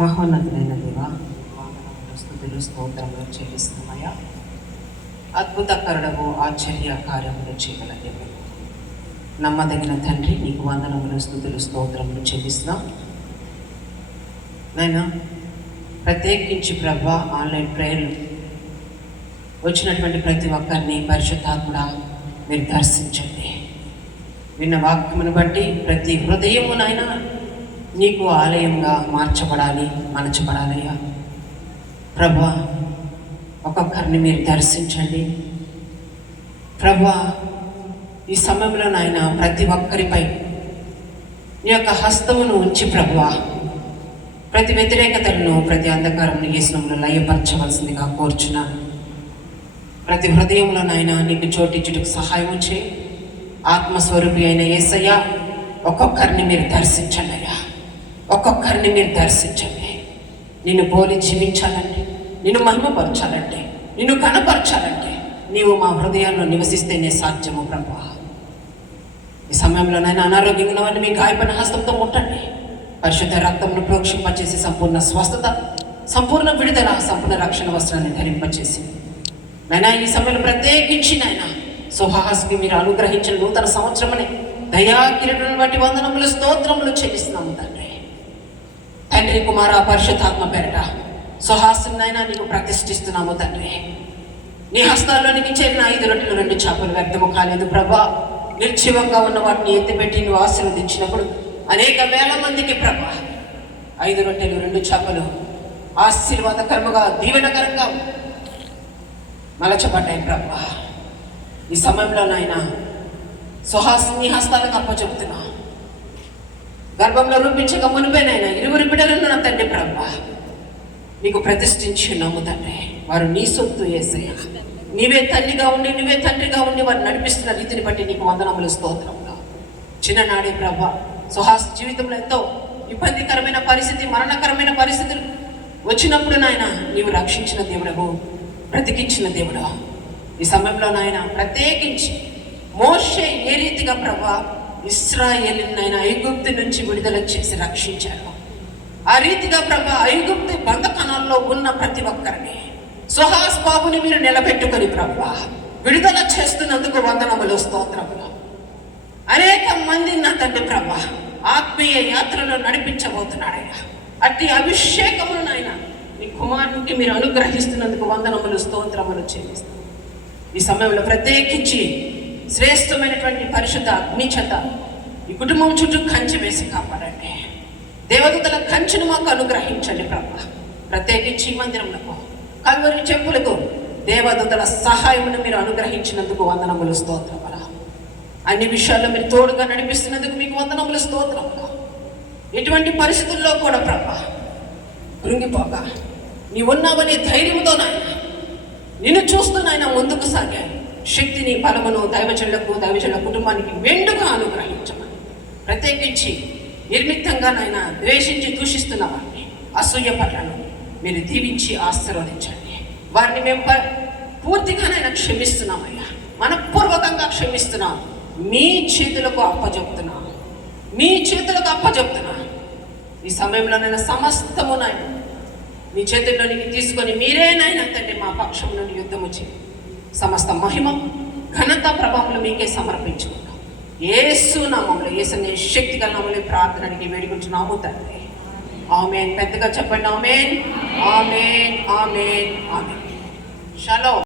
మహోన్నతులైన దేవ, స్తుతులు స్తోత్రములు చెల్లిస్తున్నాయా. అద్భుతకరుడవు, ఆశ్చర్య కార్యములు చేయగల దేవ, నమ్మదగిన తండ్రి, నీకు వందనములు, స్తుతులు స్తోత్రములు చెల్లిస్తున్నాం. నాయనా, ప్రత్యేకించి ప్రభా ఆన్లైన్ ప్రేయర్లు వచ్చినటువంటి ప్రతి ఒక్కరిని పరిశుద్ధాత్ముడా మీరు దర్శించండి. విన్న వాక్యమును బట్టి ప్రతి హృదయమునైనా నీకు ఆలయంగా మార్చబడాలి, మలచబడాలయ్యా. ప్రభా, ఒక్కొక్కరిని మీరు దర్శించండి. ప్రభా, ఈ సమయంలో నాయన ప్రతి ఒక్కరిపై నీ యొక్క హస్తమును ఉంచి ప్రభువా, ప్రతి వ్యతిరేకతలను, ప్రతి అంధకారమును యేసునామములో లయపరచవలసిందిగా కోరుచున్నాను. ప్రతి హృదయంలో నాయన నీకు చోటిచ్చుటకు సహాయం చేయి. ఆత్మస్వరూపి అయిన యేసయ్య, ఒక్కొక్కరిని మీరు దర్శించండి అయ్యా. ఒక్కొక్కరిని మీరు దర్శించండి. నిన్ను పోలి జీవించాలంటే, నిన్ను మహిమపరచాలంటే, నిన్ను కనపరచాలంటే నీవు మా హృదయాల్లో నివసిస్తేనే సాధ్యము ప్రభువా. ఈ సమయంలో నైనా అనారోగ్యంగా ఉన్నవారిని మీ గాయపడిన హస్తంతో ముట్టండి. పరిశుద్ధ రక్తమును ప్రోక్షింపచేసి సంపూర్ణ స్వస్థత, సంపూర్ణ విడుదల, సంపూర్ణ రక్షణ వస్త్రాన్ని ధరింపచేసి నైనా ఈ సమయంలో ప్రత్యేకించి నాయన సుహాస్కి మీరు అనుగ్రహించిన నూతన సంవత్సరమని దయా కిరీటం బట్టి వందనములు, స్తోత్రములు చెల్లిస్తున్నాము తండ్రి. తండ్రి, కుమార, పరిశుద్ధాత్మ పేరట సుహాసునైనా నీకు ప్రతిష్ఠిస్తున్నాము తండ్రి. నీ హస్తాల్లోనికి చేరిన 5 రొట్టెలు 2 చేపలు వ్యర్థము కాలేదు ప్రభా. నిర్జీవంగా ఉన్న వాటిని ఎత్తిపెట్టి నువ్వు ఆశీర్వదించినప్పుడు అనేక వేల మందికి ప్రభా 5 రొట్టెలు 2 చేపలు ఆశీర్వాదకరముగా, దీవెనకరంగా మలచబడ్డాయి ప్రభా. ఈ సమయంలో నాయన సుహాసిని హస్తాలకు అప్పచెబుతున్నా. గర్భంలో రూపించక మునిపేనైనా 20 బిడ్డలను నా తండ్రి ప్రభా నీకు ప్రతిష్ఠించి ఉన్నాము తండ్రి. వారు నీ సొత్తు యేసయ్య. నీవే తల్లిగా ఉండి, నీవే తండ్రిగా ఉండి వారు నడిపిస్తున్న రీతిని బట్టి నీకు వందనములు, స్తోత్రములు. చిన్ననాడే ప్రభా సుహాస్ జీవితంలో ఎంతో ఇబ్బందికరమైన పరిస్థితి, మరణకరమైన పరిస్థితులు వచ్చినప్పుడు నాయన నీవు రక్షించిన దేవుడవు, బ్రతికించిన దేవుడు. ఈ సమయంలో నాయన ప్రత్యేకించి మోషే ఏ రీతిగా ప్రభా ఇశ్రాయేలునైనా ఐగుప్తు నుంచి విడుదల చేసి రక్షించారు, ఆ రీతిగా ప్రభా ఐగుప్తు బంధకణాల్లో ఉన్న ప్రతి ఒక్కరిని సుహాస్ బాబుని మీరు నిలబెట్టుకొని ప్రభా విడుదల చేస్తున్నందుకు వందనములు, స్తోత్రములు. అనేక మంది నా తండ్రి ప్రభా ఆత్మీయ యాత్రలో నడిపించబోతున్నాడయ్యా. అట్టి అభిషేకమును నాయన నీ కుమారునికి మీరు అనుగ్రహిస్తున్నందుకు వందనములు, స్తోత్రములు చెల్లిస్తాను. ఈ సమయంలో ప్రత్యేకించి శ్రేష్టమైనటువంటి పరిశుద్ధ అగ్ని చేత ఈ కుటుంబం చుట్టూ కంచె వేసి కాపాడండి. దేవదూతల కంచెను మాకు అనుగ్రహించండి ప్రభా. ప్రత్యేకించి మందిరములకు, కల్వరి చెప్పులకు దేవదూతల సహాయమును మీరు అనుగ్రహించినందుకు వందనములు, స్తోత్రములు. అన్ని విషయాల్లో మీరు తోడుగా నడిపిస్తున్నందుకు మీకు వందనములు, స్తోత్రములు. ఎటువంటి పరిస్థితుల్లో కూడా ప్రభా కృంగిపోక నీ ఉన్నావనే ధైర్యంతో నాయన నిన్ను చూస్తూ నాయన ముందుకు సాగే శక్తిని, బలమును దైవజనుల కుటుంబానికి మెండుగా అనుగ్రహించమని, ప్రత్యేకించి నిర్మిత్తంగా నాయన ద్వేషించి దూషిస్తున్న వారిని, అసూయ పట్లను మీరు దీవించి ఆశీర్వదించండి. వారిని మేము పూర్తిగానైనా క్షమిస్తున్నామయ్యా, మనపూర్వకంగా క్షమిస్తున్నాం. మీ చేతులకు అప్పచెప్తున్నాం, మీ చేతులకు అప్పచెప్తున్నాం. ఈ సమయంలోనైనా సమస్తము నాయన నీ చేతుల్లోనికి తీసుకొని మీరేనైనా తండ్రి మా పక్షం నుండి యుద్ధము చేయి. సమస్త మహిమ, ఘనత, ప్రభావములు మీకే సమర్పించుకుంటాం. యేసు నామములో, యేసనే శక్తిగల నామములో ప్రార్థనకి వేడుకుంటున్నాము తండ్రి. ఆమేన్. పెద్దగా చెప్పండి ఆమేన్, ఆమేన్, ఆమేన్, ఆమేన్. షలోమ్.